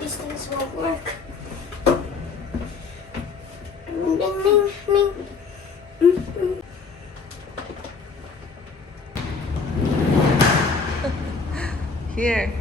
distance won't work. Ding, ding, ding. Here.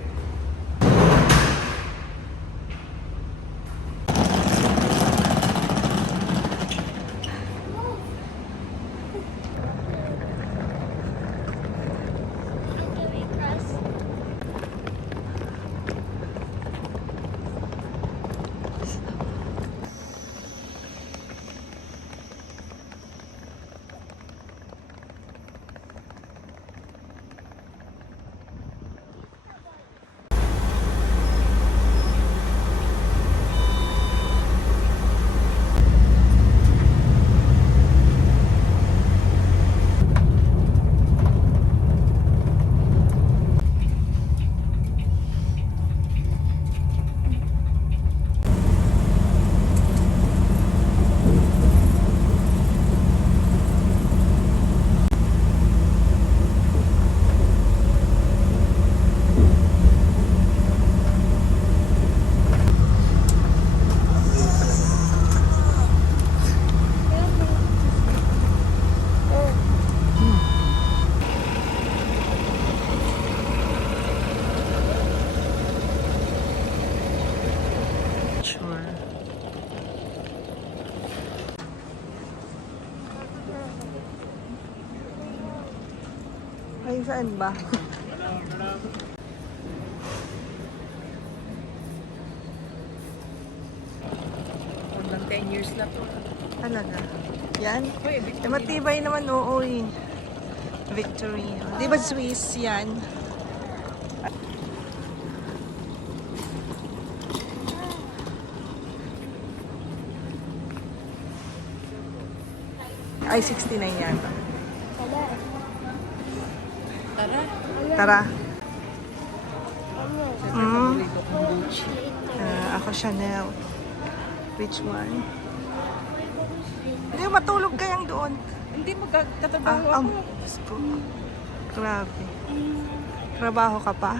Sure. Ay, saan ba? Hanggang 10 years na to. Talaga. Yan? Uy, Victory. Eh, matibay naman, oo eh. Victory. Di ba Swiss yan? Ay, 69 yata. Tara. Tara. Paborito kong Gucci. Ako Chanel. Which one? Hindi, matulog kayang doon. Hindi magkatatrabaho ako. Diyos ko. Grabe. Trabaho ka pa?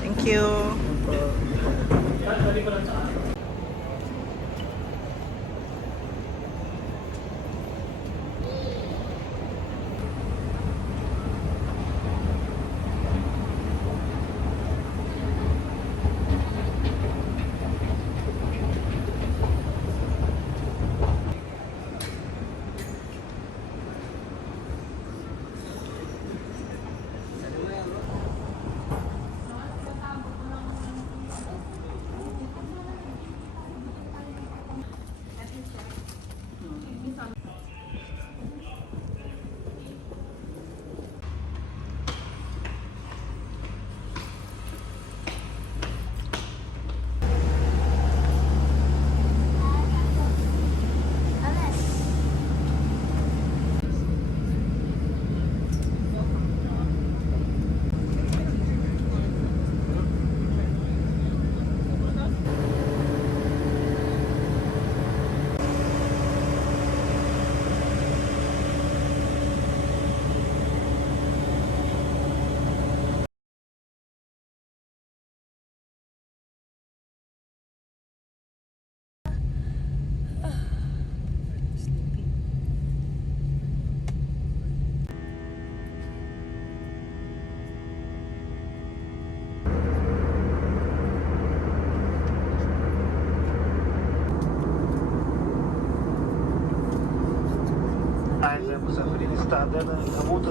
Thank you. المسافرين استعدادا للهبوط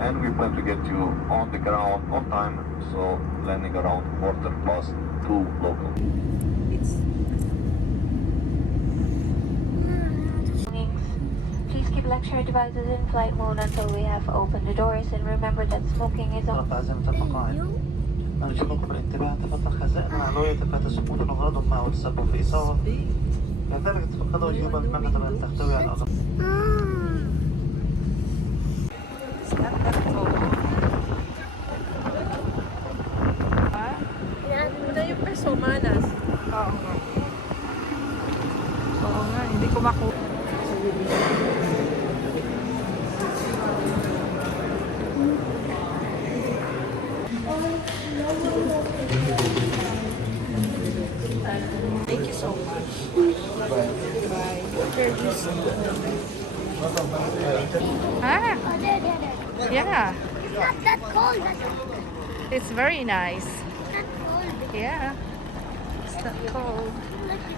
And we plan to get you on the ground on time, so landing around 2:15 local. Please keep lecture devices in flight mode until we have opened the doors, and remember that smoking is on. عزيمة المقاعد. نرجوكم الانتباه تبقى الخزائن العلوية تبقى سكون الغضب معه والتسبب في إصابة. كذلك تفقدوا جيوبا المنة من تحتوي على الأغراض. Una yung personas. Oo nga. Oo nga, hindi ko makuha. Thank you so much. Bye. Ah, Oh, there. yeah. It's not that cold. It's very nice. It's not cold. Yeah. It's not cold.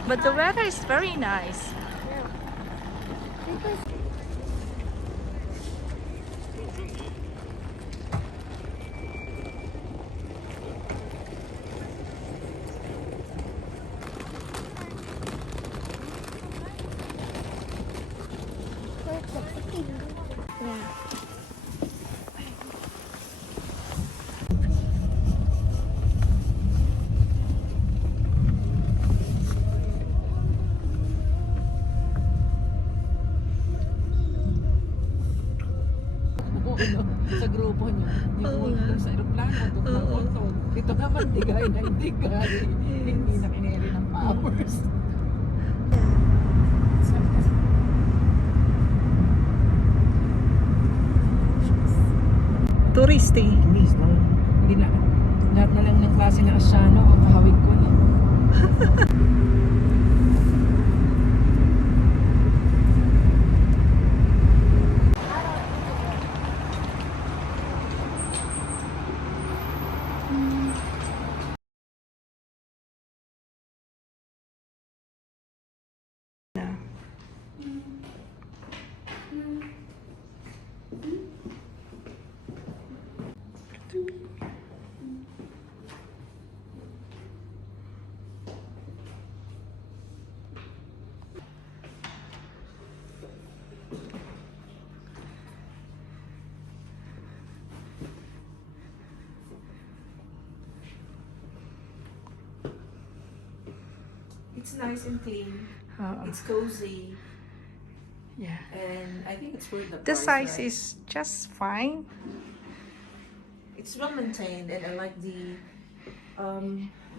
But the weather is very nice. Because Sa grupo niyo. Yung sa aeroplano, doon. Dito naman, digay na digay. Hindi na kineri ng powers. Touristy. Hindi na. Lahat na lang ng klase ng asyano ang kahawig ko niya. It's nice and clean. It's cozy. Yeah. And I think it's worth the The price, size right? is just fine. It's well maintained, and I like the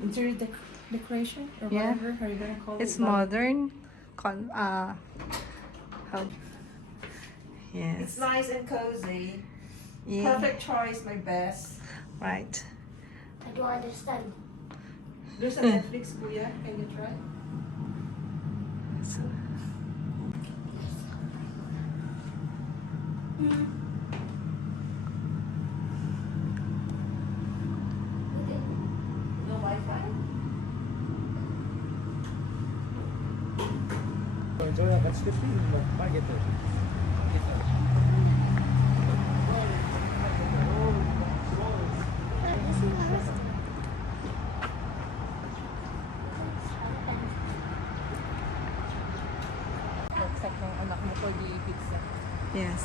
interior decoration or Yeah. whatever how you gonna call It's it. modern. How? It's Yes. nice and cozy. Yeah. Perfect choice, my best. Right. I don't understand. There's a Netflix, Kuya. Can you try? So, No Wi-Fi? Perfect ng anak mo for the pizza. yes.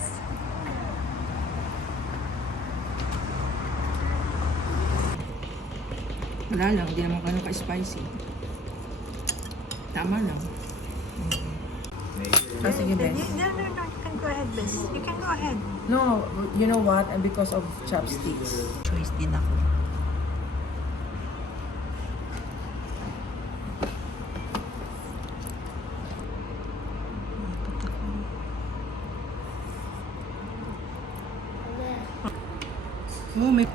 Wala lang, hindi naman ganun ka-spicy. Tama lang. Oh, sige, No, best. no, no. You can go ahead, Bess. You can go ahead. No, you know what? And because of chopsticks. Choice din ako. Oh, may...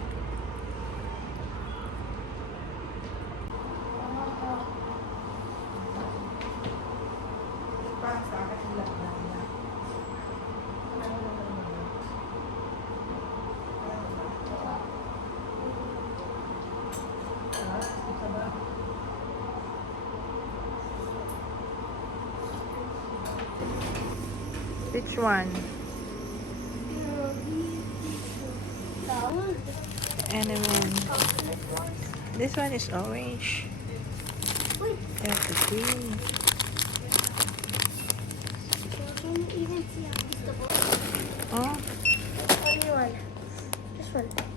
Which one? Gold. And then Chocolate ones. this one is orange. Wait, There's the green. can you even see how this the Oh, only one? This one.